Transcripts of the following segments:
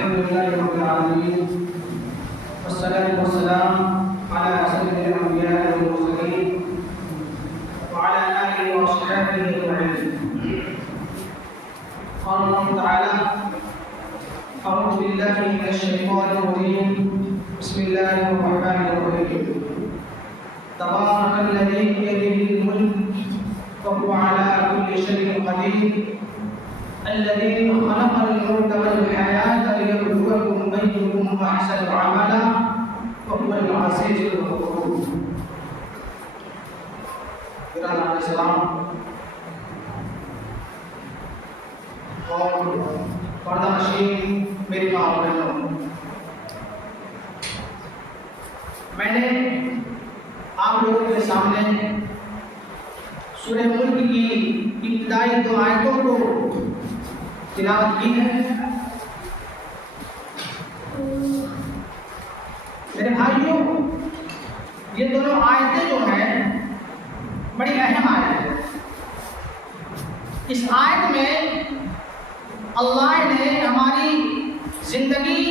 الحمد لله رب العالمين والصلاة والسلام على سيد الأنبياء والمرسلين وعلى آله وصحبه أجمعين. قال الله تعالى: أعوذ بالله من الشيطان الرجيم بسم الله الرحمن الرحيم. تبارك الذي بيده الملك وهو على كل شيء قدير الذي خلق الموت والحياة ليبلوكم أيكم أحسن عملا وهو العزيز الغفور. السلام اور پردہ نشین میری ماں اور بہنوں، میں نے آپ لوگوں کے سامنے سورہ ملک کی ابتدائی 2 آیتوں کو تلاوت کی ہے. میرے بھائیوں، یہ دونوں آیتیں جو ہیں بڑی اہم آیت ہے. اس آیت میں اللہ نے ہماری زندگی،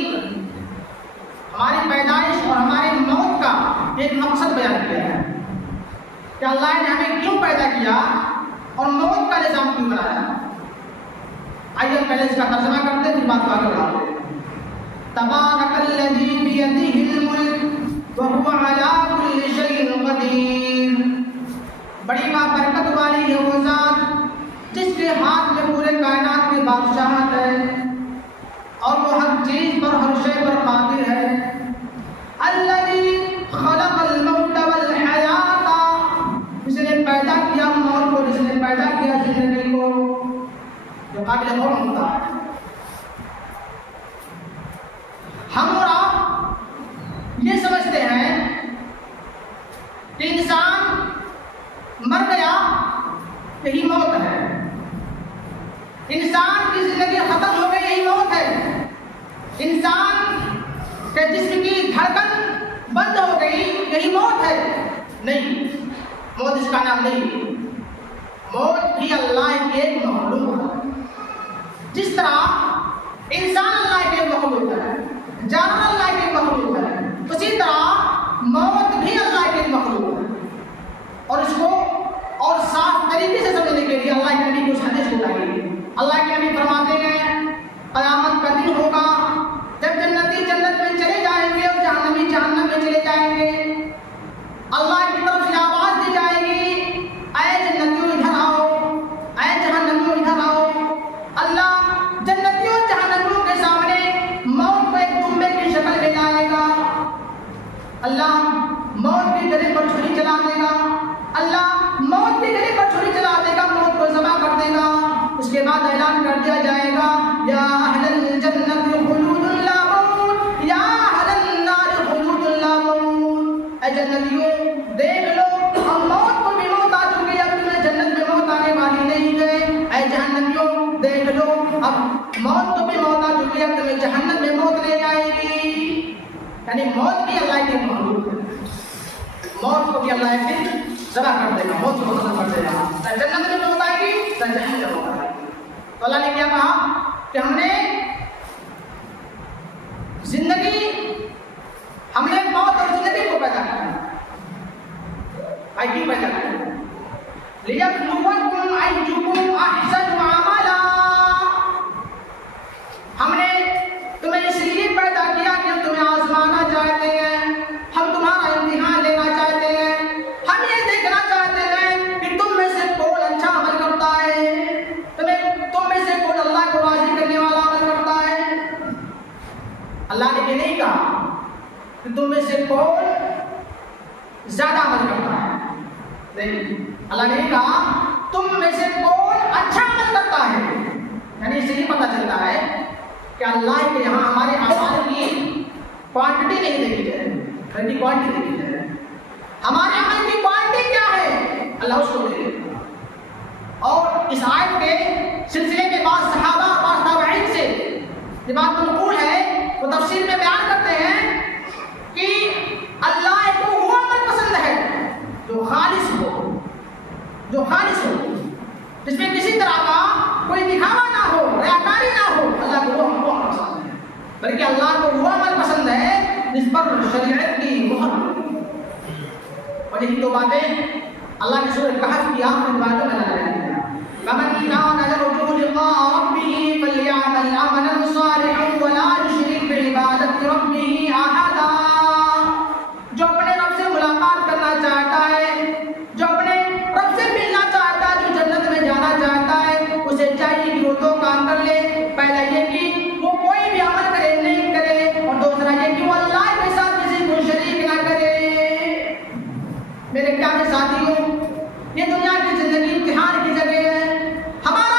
ہماری پیدائش اور ہماری موت کا ایک مقصد بیان کیا ہے کہ اللہ نے ہمیں کیوں پیدا کیا اور موت کا نظام کیوں بنایا. آئیے پہلے اس کا ترجمہ کرتے ہیں، پھر بات کو آگے بڑھاتے ہیں. تبارک الذی بیدہ الملک وہو علی کل شیء قدیر. بڑی بابرکت والی ہے وہ ذات جس کے ہاتھ میں پورے کائنات کی بادشاہت ہے اور وہ ہر چیز پر، ہر شے پر قادر ہے. الذی خلق الموت والحیات، جس نے پیدا کیا موت کو، جس نے پیدا کیا زندگی کو، جو قابل غور ہوتا ہے. ہم اور آپ یہ سمجھتے ہیں کہ انسان مر گیا یہی موت ہے، انسان کی زندگی ختم ہو گئی یہی موت ہے، انسان کے جسم کی دھڑکن بند ہو گئی یہی موت ہے. نہیں، موت اس کا نام نہیں. موت بھی اللہ کی ایک مخلوق ہے. جس طرح انسان اللہ کی ایک مخلوق ہے، جانور اللہ کی ایک مخلوق ہے، اسی طرح موت بھی اللہ کی ایک مخلوق ہے. اور اس کو اور صاف طریقے سے سمجھنے کے لیے اللہ کے نبی کو حدیث بتائیے. اللہ کے نبی فرماتے ہیں قیامت کا دن ہوگا جب جنتی جنت میں چلے جائیں گے اور جہنمی جہنم میں چلے جائیں گے. اللہ کی طرف سے آواز دی جائے گی، اے جنتیوں ادھر آؤ، اے جہنمیوں ادھر آؤ. اللہ جنتیوں جہنمیوں کے سامنے موت کو ایک تنبے کی شکل میں لائے گا. اللہ موت کے گلے پر چھری چلا دے گا، اللہ موت کے گلے پر چھری چلا دے گا، موت کو ذبح کر دے گا. اس کے بعد اعلان کر دیا جائے گا یا اہل الجنت خلود لا موت، یا اہل النار خلود لا موت. اے جنتیوں دیکھ لو، اب موت کو بھی موت آ چکی ہے، اب تمہیں جنت میں موت آنے والی نہیں ہے. اے جہنمیوں دیکھ لو، اب موت کو بھی موت آ چکی ہے، اب تمہیں جہنم میں موت نہیں آئے گی. یعنی موت بھی اللہ کی مخلوق ہے. موت کو بھی اللہ ایک دن ذبح کر دے گا، موت کو ختم کر دے گا. جنت میں موت آئے گی، جہنم میں موت آئے گی. تو اللہ نے کیا کہا کہ ہم نے زندگی، ہم نے موت اور زندگی کو پیدا کیا. کیوں پیدا کیا؟ لِيَبْلُوَكُمْ أَيُّكُمْ أَحْسَنُ عَمَلًا. ہم نے تمہیں اس لیے پیدا کیا کہ ہم تمہیں آزمانا چاہتے ہیں، ہم تمہارا امتحان لینا چاہتے ہیں، ہم یہ دیکھنا چاہتے ہیں کہ تم میں سے کون اچھا عمل کرتا ہے، تم میں سے کون اللہ کو راضی کرنے والا عمل کرتا ہے. اللہ نے یہ نہیں کہا کہ تم میں سے کون زیادہ عمل کرتا ہے. نہیں، اللہ نے کہا تم میں سے کون اچھا عمل کرتا ہے. یعنی اس سے یہ پتہ چلتا ہے کہ اللہ کے یہاں ہمارے اعمال کی کوانٹٹی نہیں دیکھی جائے بلکہ کوالٹی دیکھی جائے. ہمارے عمل کی کوالٹی کیا ہے اللہ اس کو دے گا. اور اس آیت کے سلسلے میں بعض صحابہ اور بعض تابعین سے یہ بات منقول ہے، وہ تفسیر میں بیان کرتے ہیں کہ اللہ کو وہ عمل پسند ہے جو خالص ہو، جس میں کسی طرح کا کوئی دکھاوا نہ ہو، ریاکاری نہ ہو. اللہ کو وہ عمل پسند ہے. اللہ کو وہ عمل پسند ہے جس پر شریعت کی مہر ہوگی. اور یہی تو باتیں اللہ نے سورہ کہف کی آخری باتوں میں بتائی ہیں. فَمَنْ كَانَ يَرْجُو لِقَاءَ رَبِّهِ فَلْيَعْمَلْ عَمَلًا صَالِحًا وَلَا يُشْرِكْ بِعِبَادَةِ رَبِّهِ أَحَدًا. جو اپنے رب سے ملاقات کرنا چاہتا ہے، جو اپنے رب سے ملنا چاہتا ہے، جو جنت میں جانا چاہتا ہے، اسے چاہیے کہ وہ دو کام کر لے. پہلا یہ کہ وہ کوئی بھی عمل کرے نہیں کرے، اور دوسرا یہ کہ وہ اللہ کے ساتھ کسی کو شریک نہ کرے. میرے پیارے ساتھیوں، یہ دنیا کی زندگی امتحان کی جگہ ہے. ہمارا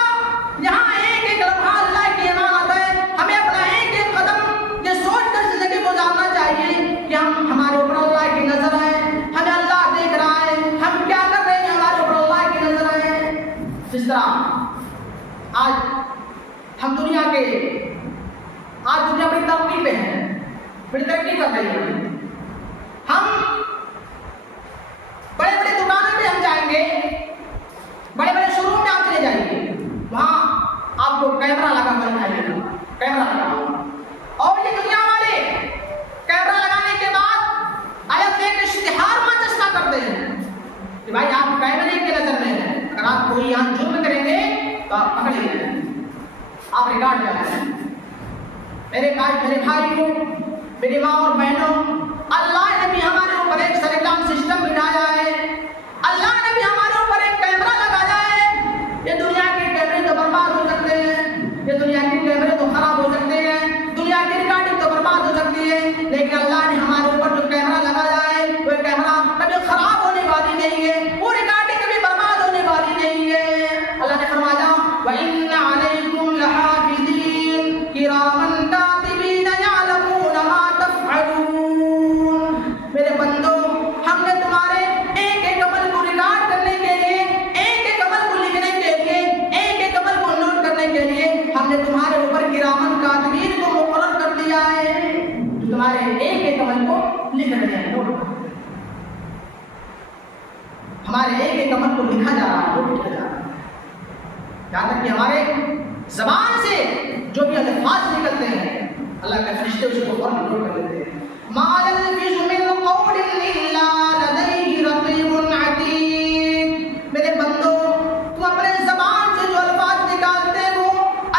یہاں ایک ایک لمحہ اللہ کی امانت ہے. ہمیں اپنا ایک ایک قدم یہ سوچ کر زندگی گزارنا چاہیے کہ ہمارے اوپر اللہ کی نظر ہے، ہمیں اللہ دیکھ رہا ہے، ہم کیا کر رہے ہیں ہمارے اوپر اللہ کی نظر ہے. جس طرح آج ہم دنیا بڑی ترقی پہ ہیں، بڑی ترقی کر رہی ہے. ہم بڑے بڑے دکانوں پہ ہم جائیں گے، بڑے بڑے شو روم میں آپ چلے جائیں گے، وہاں آپ کو کیمرہ لگا ہوا دکھائے گا، کیمرہ لگا ہوا. اور یہ دنیا والے کیمرہ لگانے کے بعد الگ سے ایک اشتہار مچسپاں کرتے ہیں کہ بھائی آپ کیمرے کے نظر میں ہیں، اگر آپ کوئی یہاں جرم کریں گے تو آپ پکڑے گئے، آپ ریکارڈ میں آئے. میرے بھائیوں، میری ماں اور بہنوں، اللہ نے بھی ہمارے اوپر ایک سرگرم سسٹم بنایا ہے. اللہ نے بھی ہمارے اوپر ایک کیمرہ لگایا ہے. یہ دنیا کے کیمرے تو برباد ہو سکتے ہیں، یہ دنیا کے کیمرے تو خراب ہو سکتے ہیں، دنیا کی ریکارڈنگ تو برباد ہو سکتی ہے، لیکن اللہ نے ہمارے اوپر جو کیمرہ لگایا ہے وہ کیمرہ کبھی خراب ہونے والی نہیں ہے، وہ ریکارڈنگ کبھی برباد ہونے والی نہیں ہے. اللہ نے فرمایا وَإِنَّ عَلَيْكُمْ لَحَافِظِينَ كِرَامًا كَاتِبِينَ يَعْلَمُونَ مَا تَفْعَلُونَ. میرے بندو، ہم نے تمہارے ایک ایک عمل کو ریکارڈ کرنے کے لیے، ایک ایک عمل کو لکھنے کے لیے، ایک ایک عمل کو نوٹ کرنے کے لیے ہم نے تمہارے اوپر کرامن کاتبین کو مقرر کر دیا ہے، جو تمہارے ایک ایک عمل کو لکھ رہے ہیں، نوٹ کر رہے ہیں. ہمارے ایک ایک عمل کو لکھا جا رہا ہے، نوٹ کیا جا رہا ہے. یہاں تک کہ ہمارے زبان سے جو بھی الفاظ نکلتے ہیں، اللہ کے فرشتے اس کو فوراً نوٹ کر لیتے ہیں. ما يلفظ من قول الا لديه رقيب عتيد. میرے بندو، تم اپنے زبان سے جو الفاظ نکالتے ہو،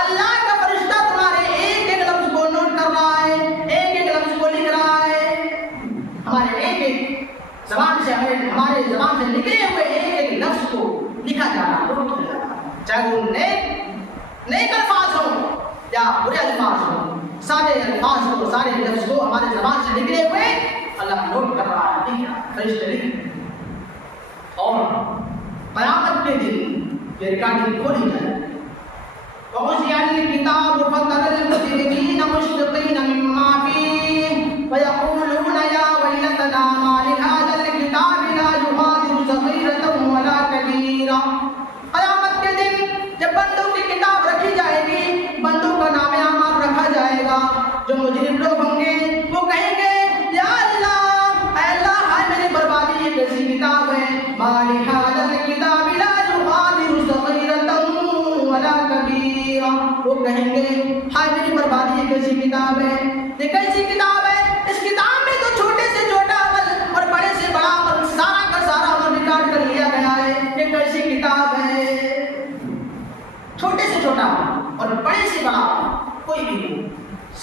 اللہ کا فرشتہ تمہارے ایک ایک لفظ کو نوٹ کر رہا ہے، ایک ایک لفظ کو لکھ رہا ہے. ہمارے ایک ایک زبان سے، ہمارے زبان سے نکلے ہوئے ایک ایک لفظ کو لکھا جا رہا ہے، نوٹ کیا جا رہا ہے. چاہے وہ نیک الفاظ ہوں یا برے الفاظ ہوں، سارے الفاظ کو، سارے لفظ کو ہمارے زبان سے نکلے ہوئے اللہ نوٹ کر رہا ہے، فرشتے لکھ. اور قیامت کے دن یہ ریکارڈنگ کھولی جائے. وَوُضِعَ الْكِتَابُ فَتَرَى الْمُجْرِمِينَ مُشْفِقِينَ مِمَّا فِيهِ وَيَقُولُونَ يَا وَيْلَتَنَا مَا لِهَٰذَا الْكِتَابِ لَا يُغَادِرُ صَغِيرَةً وَلَا كَبِيرَةً. قیامت کے دن جب بندوں کی کتاب رکھی جائے گی، بندوں کا نام اعمال رکھا جائے گا، جو مجرم لوگ ہوں گے وہ کہیں گے یا اللہ، اے اللہ، ہائے میری بربادی، یہ کیسی کتاب ہے. ما لِهَٰذَا الْكِتَابِ لَا يُغَادِرُ صَغِيرَةً وَلَا كَبِيرَةً. وہ کہیں گے ہائے میری بربادی، یہ کیسی کتاب ہے، یہ کیسی کتاب ہے، اس کتاب میں تو چھوٹے سے چھوٹا عمل اور بڑے سے بڑا عمل، سارا کا سارا عمل ریکارڈ کر لیا گیا ہے. یہ کیسی کتاب ہے، چھوٹے سے چھوٹا اور بڑے سے بڑا کوئی بھی نہیں،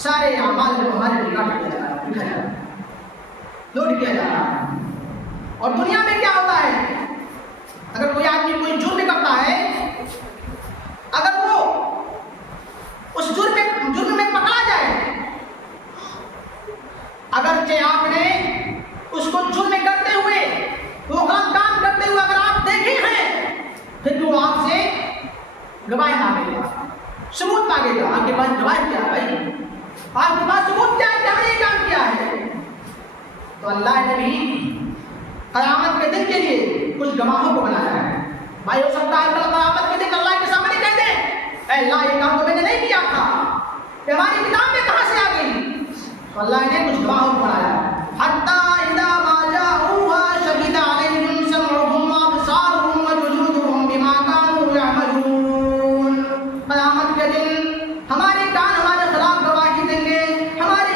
سارے اعمال کو ہمارے ریکارڈ کیا جا رہا ہے، لکھا جا رہا ہے، نوٹ کیا جا رہا ہے. اور دنیا میں کیا ہوتا ہے، اگر کوئی آدمی کوئی جرم کرتا ہے، اگر وہ اس جرم میں پکڑا جائے، اگرچہ آپ نے اس کو جرم کرتے ہوئے، وہ غلط کام کرتے ہوئے اگر آپ دیکھے ہیں، پھر بھی وہ آپ سے گواہی مانگے گا، ثبوت مانگے گا. آپ کے پاس گواہی کیا ہے بھائی، آپ کے پاس ثبوت کیا ہے کہ ہم نے یہ کام کیا ہے؟ تو اللہ نے بھی قیامت کے دن کے لیے کچھ گواہوں کو بنایا ہے. بھائی ہو سکتا ہے کل قیامت کے دن اللہ کے سامنے کہہ دیں اے اللہ یہ کام تو میں نے نہیں کیا تھا، کہ ہماری کتاب میں کہاں سے آ گئی؟ تو اللہ نے کچھ گواہوں کو بنایا ہے. حتی اذا ما جاءوها شهد عليهم سمعهم وابصارهم وجلودهم بما كانوا يعملون. قیامت کے دن ہمارے کان ہمارے خلاف گواہی دیں گے، ہماری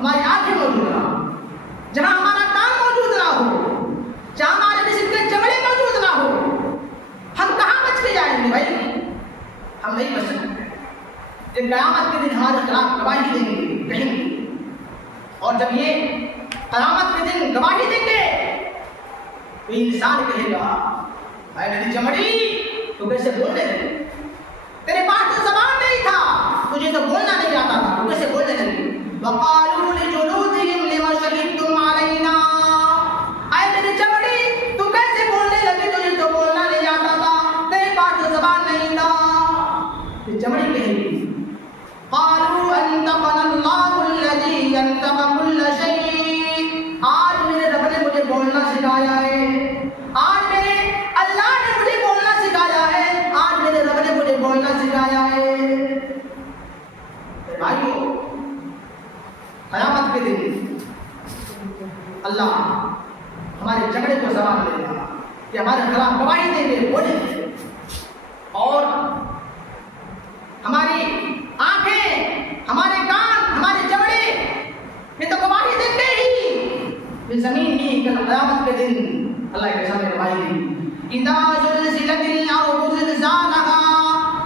ہماری آنکھیں موجود نہ ہو، جہاں ہمارا کان موجود نہ ہو، جہاں ہمارے جسم کے چمڑے موجود نہ ہو، ہم کہاں بچ کے جائیں گے بھائی؟ ہم نہیں بچ سکتے۔ جب قیامت کے دن ہمارے خلاف گواہی دیں گے کہیں گے، اور جب یہ قیامت کے دن گواہی دیں گے تو انسان کہے گا اے میری چمڑی تو کیسے بولنے لگے؟ تیرے پاس تو زبان نہیں تھا، تجھے تو بولنا نہیں آتا تھا، تو کیسے بولنے لگے؟ وَقَالُوا لِجُلُودِهِمْ لِمَ شَهِدتُّمْ عَلَيْنَا، اے میری چمڑی تو کیسے بولنے لگی؟ تجھے تو بولنا نہیں آتا تھا، تیرے پاس تو زبان نہیں تھا۔ یہ چمڑی کہے گی قَالُوا أَنطَقَنَا اللَّهُ الَّذِي يَنطِقُ كُلَّ شَيْءٍ، آج میرے رب نے مجھے بولنا سکھایا ہے، آج میرے اللہ نے مجھے بولنا سکھایا ہے، آج میرے رب نے مجھے بولنا سکھایا ہے۔ بھائیو، قیامت کے دن اللہ ہمارے جھگڑے کو زبان دے گا کہ ہمارے خلاف گواہی دیں گے، بولیں گے، اور ہماری آنکھیں، ہمارے کان، ہمارے چمڑے یہ تو گواہی دیں گے ہی، یہ زمین ہی کل قیامت کے دن اللہ کے سامنے گواہی دے گی۔ اذا زلزلت الارض زلزالها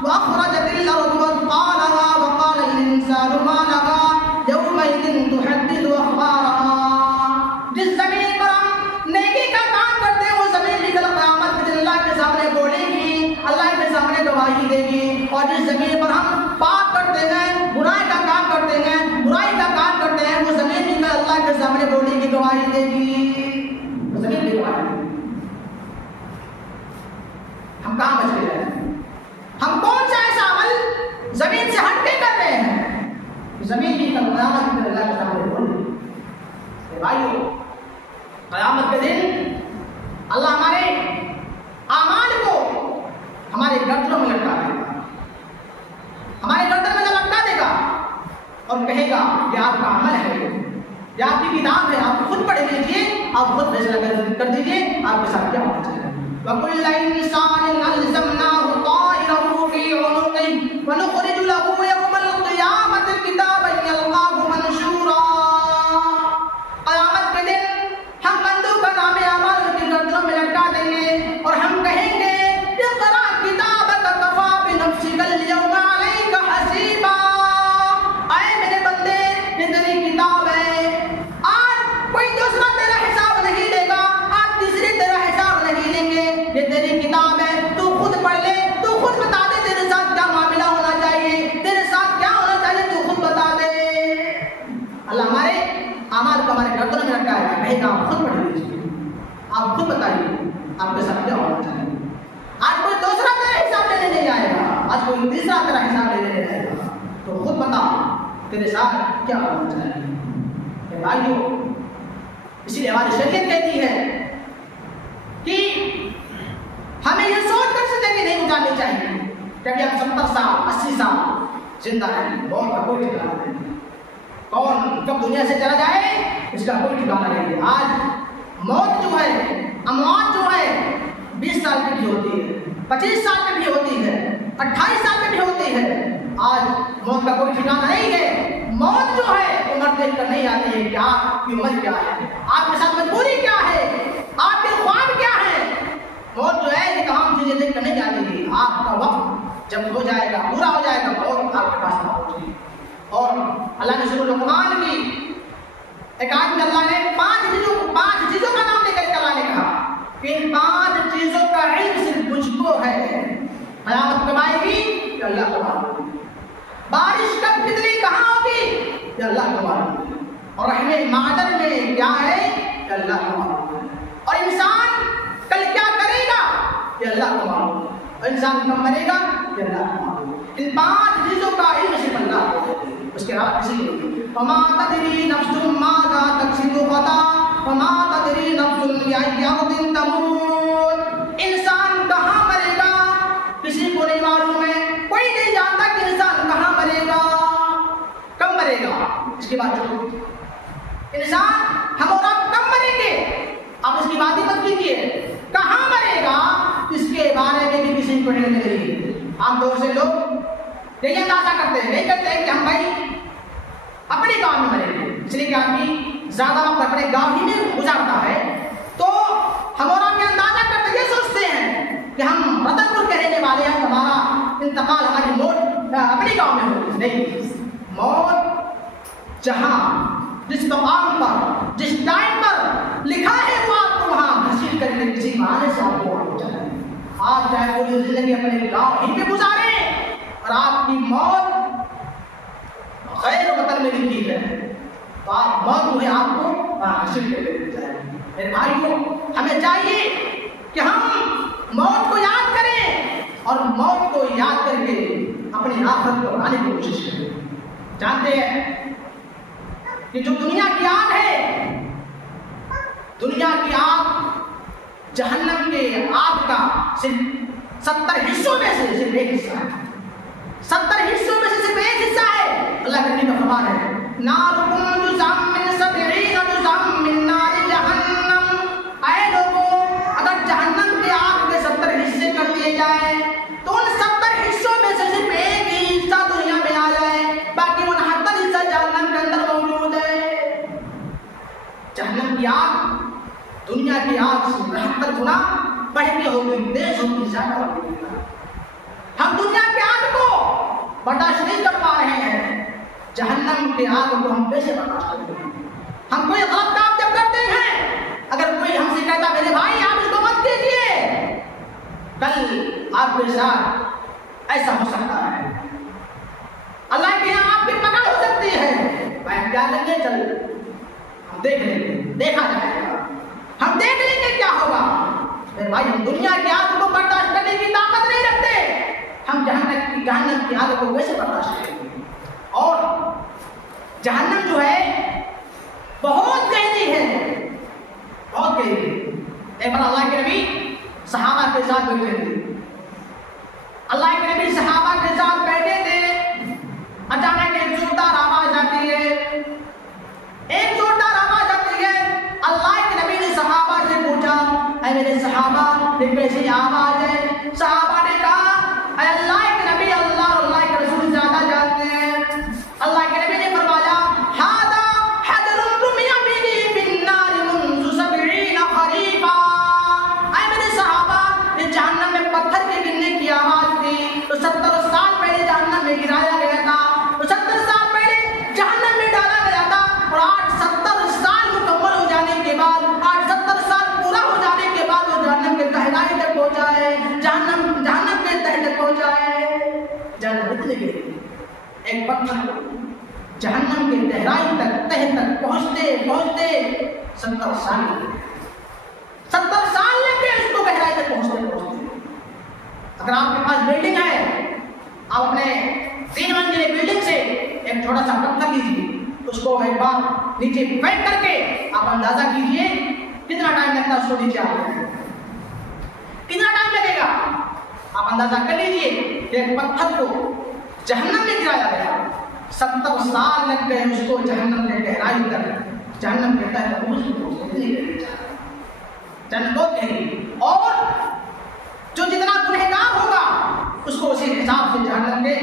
واخرجت الارض اثقالها وقال الانسان ما لها يومئذ تحدث اخبارها، جس زمین پر ہم نیکی کا کام کرتے ہیں وہ زمین بھی کل قیامت کے دن اللہ کے سامنے بولے گی، اللہ کے سامنے گواہی دے گی، اور جس زمین پر ہم پاپ کرتے ہیں، برائی کا کام کرتے ہیں، برائی کا کام کرتے ہیں، وہ زمین بھی کل اللہ کے سامنے بولے گی، گواہی دے گی، وہ زمین بھی گواہی دے گی۔ ہم کہاں بچ گئے ہیں؟ ہم کون سا ایسا عمل زمین سے ہٹ کے کر رہے ہیں؟ زمین کی کل قیامت کے دن اللہ کے سامنے بولے گی۔ بھائیو، قیامت کے دن اللہ ہمارے اعمال کو ہمارے گردنوں میں لٹکا دے گا، ہمارے گردن میں لٹکا دے گا اور کہے گا یہ آپ کا عمل ہے، یہ آپ کی کتاب ہے، آپ خود پڑھ لیجیے، آپ خود فیصلہ کر دیجیے آپ کے ساتھ کیا ہونا چاہیے۔ وَكُلَّ إِنسَانٍ أَلْزَمْنَاهُ طَائِرَهُ فِي عُنُقِهِ وَنُخْرِجُ لَهُ يَوْمَ الْقِيَامَةِ كِتَابًا يَلْقَاهُ مَنشُورًا، قیامت کے دن ہم بندوں کا نام اعمال کی گردنوں میں لٹکا دیں گے اور ہم کہیں گے اقرأ کتابک کفیٰ بنفسک اليوم علیک حسیبا، اے میرے بندے یہ تیری کتاب ہے، آج کوئی دوسرا تیرا حساب نہیں لے گا، آج تیسرے تیرا حساب نہیں لیں گے، یہ تیری کتاب ہے، تو خود پڑھ لے، تو خود بتا دے تیرے ساتھ کیا معاملہ ہونا چاہیے، تیرے ساتھ کیا ہونا چاہیے، تو خود بتا دے۔ اللہ ہمارے اعمال کو ہمارے گردنوں میں رکھا ہے، کہے گا آپ خود پڑھ لیجیے، آپ خود بتائیے آپ کے ساتھ کیا ہونا چاہیے۔ آج کوئی دوسرا تیرا حساب لینے نہیں آئے گا، آج کوئی تیسرا تیرا حساب لینے نہیں آئے گا، تو خود بتا تیرے ساتھ کیا ہونا چاہیے۔ بھائیو، اسی لیے ہماری شریعت کہتی ہے کہ ہمیں یہ سوچ کر زندگی نہیں گزارنی چاہیے کہ ابھی ہم 70 سال 80 سال زندہ رہیں، موت کا کوئی ٹھکانا نہیں، کون کب دنیا سے چلا جائے اس کا کوئی ٹھکانا نہیں۔ آج موت جو ہے، اموات جو ہے 20 سال کی بھی ہوتی ہے، 25 سال میں بھی ہوتی ہے، 28 سال میں بھی ہوتی ہے، آج موت کا کوئی ٹھکانا نہیں ہے۔ موت جو ہے عمر دیکھ کر نہیں آتی ہے کہ آپ کی عمر کیا ہے، آپ کے ساتھ مجبوری کیا ہے، آپ کے خواب کیا ہے۔ موت جو ہے یہ تمام چیزیں دیکھ کر نہیں جاتی ہے، آپ کا وقت جب ہو جائے گا، پورا ہو جائے گا، موت آپ کے پاس پہنچے گی۔ اور اللہ نے سورۃ لقمان کی ایک آیت میں اللہ نے 5 چیزوں کا نام لے کر کے اللہ نے کہا کہ ان 5 چیزوں کا علم صرف مجھ کو ہے، قیامت کب آئے گی کہ اللہ کو معلوم، بارش کب کتنی کہاں ہوگی کہ اللہ کو معلوم، اور رحم معدن میں کیا ہے کہ اللہ کو معلوم، اور انسان کل کیا کرے گا کہ اللہ کو معلوم، اور انسان کب مرے گا کہ اللہ کو معلوم۔ ان 5 چیزوں کا علم صرف اللہ کو ہے، اس کے علاوہ کسی کو نہیں۔ وما تدری نفس ماذا تکسب غدا وما تدری نفس بأي أرض تموت، انسان کہاں مرے گا کسی کو نہیں معلوم ہے، کوئی نہیں جانتا کہ انسان کہاں مرے گا، کب مرے گا، اس کے بعد انسان ہم اور آپ کب مریں گے، آپ اس کی بات ہی مت کیجیے، کہاں مرے گا اس کے بارے میں بھی کسی کو علم نہیں۔ عام طور سے لوگ یہی اندازہ کرتے ہیں، نہیں کرتے ہیں کہ ہم بھائی اپنے گاؤں میں مریں گے. اس لیے کہ آدمی زیادہ وقت اپنے گاؤں ہی میں گزارتا ہے تو ہم اور آپ یہ اندازہ کرتے یہ سوچتے ہیں کہ ہم رتن پور کے رہنے والے ہیں, ہمارا انتقال ہماری موت اپنے گاؤں میں ہو. نہیں, موت جہاں جس مقام پر جس ٹائم پر لکھا ہے وہ آپ کو وہاں حاصل کرنے کسی بہانے سے آپ کو وہاں چلے. آپ چاہے پوری زندگی اپنے گاؤں ہی میں گزاریں اور آپ کی موت غیر وطن میں لکھی ہے تو آپ موت جو ہے آپ کو وہاں حاصل کر کے جائیں. میرے بھائیوں, ہمیں چاہیے کہ ہم موت کو یاد کریں اور موت کو یاد کر کے اپنی آخرت کو بنانے کی کوشش کریں. جانتے ہیں کہ جو دنیا کی آگ ہے, دنیا کی آگ جہنم کے آگ کا صرف 70 حصوں میں سے صرف ایک حصہ ہے. 70 حصوں میں سے صرف ایک حصہ ہے. اللہ کے نبی کا فرمان ہے, نارکم جزء من 70 جزء من نار جہنم. اے لوگوں, اگر جہنم کے آگ کے 70 حصے کر دیے جائیں تو ان 70 حصوں میں سے صرف ایک ہی حصہ دنیا میں آ جائے, باقی 69 حصہ جہنم کے اندر موجود ہے. جہنم کی آگ دنیا کی آگ سے 72 گنا بڑھ کے ہوگی, تیز ہوگی, زیادہ ہوگی. ہم دنیا کی آگ کو برداشت نہیں کر پا رہے ہیں, جہنم کی آگ کو ہم کیسے برداشت کرتے ہیں؟ ہم کوئی غلط کام جب کرتے ہیں, اگر کوئی ہم سے کہتا میرے بھائی آپ اس کو مت کیجیے, کل آپ کے ساتھ ایسا ہو سکتا ہے, اللہ کے یہاں آپ کی پکڑ ہو سکتی ہے. میں کیا لیں گے, چل ہم دیکھ لیں گے, دیکھا جائے گا, ہم دیکھ لیں گے کیا ہوگا. میرے بھائی, ہم دنیا کی آگ کو برداشت کرنے کی طاقت نہیں رکھتے, ہم جہنم کی آگ کو کیسے برداشت کریں گے؟ اور جہنم جو ہے بہت گہری ہے, بہت گہری. ایک بار اللہ کے نبی صحابہ کے ساتھ بیٹھے تھے, اللہ کے نبی صحابہ کے ساتھ بیٹھے تھے, اچانک ایک زوردار آواز آتی ہے, ایک زوردار آواز آتی ہے. اللہ کے نبی نے صحابہ سے پوچھا, اے میرے صحابہ یہ کیسی آواز ہے؟ صحابہ نے کہا, اے اللہ کے نبی, اللہ اور اللہ کے رسول زیادہ جانتے ہیں. اللہ کے نبی نے فرمایا, ہذا حجر رمی به بالنار منذ 70 خریفا. اے میرے صحابہ, یہ جہنم میں پتھر کے گرنے کی آواز تھی تو 70 سال پہلے جہنم میں گرایا گیا تھا, تو 70 سال پہلے جہنم میں ڈالا گیا تھا, اور آج 70 سال مکمل ہو جانے کے بعد, آج 70 سال پورا ہو جانے کے بعد وہ جہنم کے گہرائی تک پہنچا ہے, جہنم کے تہ تک پہنچا ہے. جہنم اتنے گئے, ایک پتھر جہنم کے گہرائی تک تہ تک پہنچتے پہنچتے 70 سال لگے. 70 سال لگے اس کو گہرائی تک پہنچتے پہنچتے. اگر آپ کے پاس بلڈنگ ہے, آپ اپنے 3 منزلے بلڈنگ سے ایک چھوٹا سا پتھر لیجیے, اس کو ایک بار نیچے پھینک کر کے آپ اندازہ کیجیے کتنا ٹائم لگتا ہے اس کو نیچے آنے میں, کتنا ٹائم لگے گا. آپ اندازہ کر لیجیے کہ ایک پتھر کو جہنم میں گرایا گیا, 70 سال لگ گئے اس کو جہنم کے گہرائی تک, جہنم کے تہ تک جہنم بہت گہری. اور جو جتنا گنہگار ہوگا اس کو اسی حساب سے جہنم میں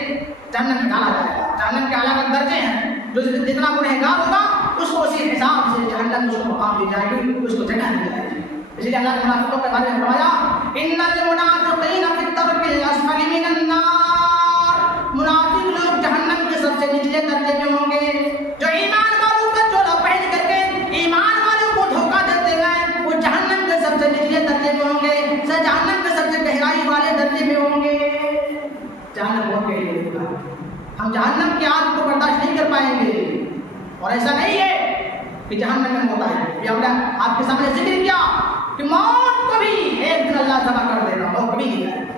ڈالا جائے گا. جہنم کے الگ الگ درجے ہیں, جو جتنا گنہگار ہوگا اس کو اسی حساب سے جہنم اس کو مقام دی جائے گی, اس کو جگہ دی جائے گی. اس لیے اللہ نے منافقوں کے بارے میں فرمایا, ان المنافقین فی الدرک الاسفل من النار. منافق لوگ جہنم کے سب سے نچلے درجے میں ہوں گے. جو ایمان والوں کا چولا پہن کر کے ایمان والوں کو دھوکہ دیتے ہیں وہ جہنم کے سب سے نچلے درجے میں ہوں گے, جہنم کے سب سے گہرائی والے درجے میں ہوں گے. جہنم بہت گہری ہے, ہم جہنم کی آگ کو برداشت نہیں کر پائیں گے. اور ایسا نہیں ہے کہ جہنم میں ہوتا ہے, یہ ہم نے آپ کے سامنے ذکر کیا کہ موت کو بھی ایک دن اللہ جمع کر دے گا. موت کبھی نہیں آئے گا,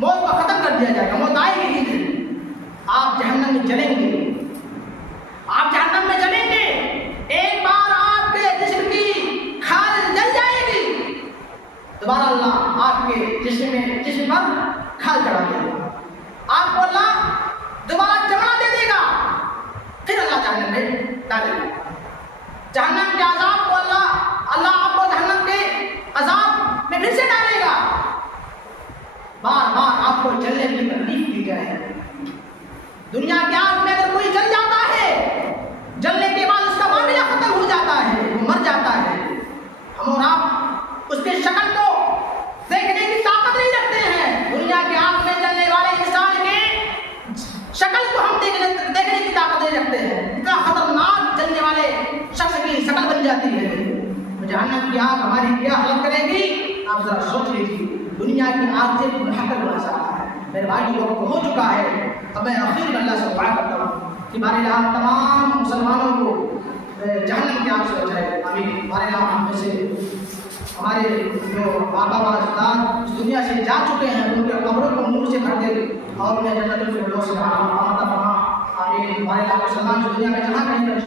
موت کو ختم کر دیا جائے گا, موت آئے گی نہیں. آپ جہنم میں چلیں گے, آپ جہنم میں چلیں گے, ایک بار آپ کے جسم کی کھال جل جائے گی, دوبارہ اللہ آپ کے جسم پر کھال چڑھا دے گا, آپ کو اللہ دوبارہ چمڑا دے دے گا, پھر اللہ جہنم میں ڈالے گا. جہنم کے عذاب کو اللہ آپ کو جہنم کے عذاب میں پھر سے ڈالے گا. بار بار آپ کو جلنے کی تکلیف دی جائے. دنیا کی آگ میں اگر کوئی جل جاتا ہے جہنم کی آگ ہماری کیا حالت کرے گی آپ ذرا سوچ لیجیے. دنیا کی آگ سے منحقر بنا سکتا ہے. میرے بھائی وقت ہو چکا ہے. اب میں آخر میں اللہ سے دعا کرتا ہوں کہ ہمارے یہاں تمام مسلمانوں کو جہنم کی آگ سے بچائے. آمین. ہمارے یہاں ہم میں سے ہمارے جو آبا و اجداد اس دنیا سے جا چکے ہیں ان کے قبروں کو نور سے بھر دے اور انہیں جنت الفردوس سے عطا فرما. آمین. ہمارے یہاں مسلمان دنیا میں جہاں کہیں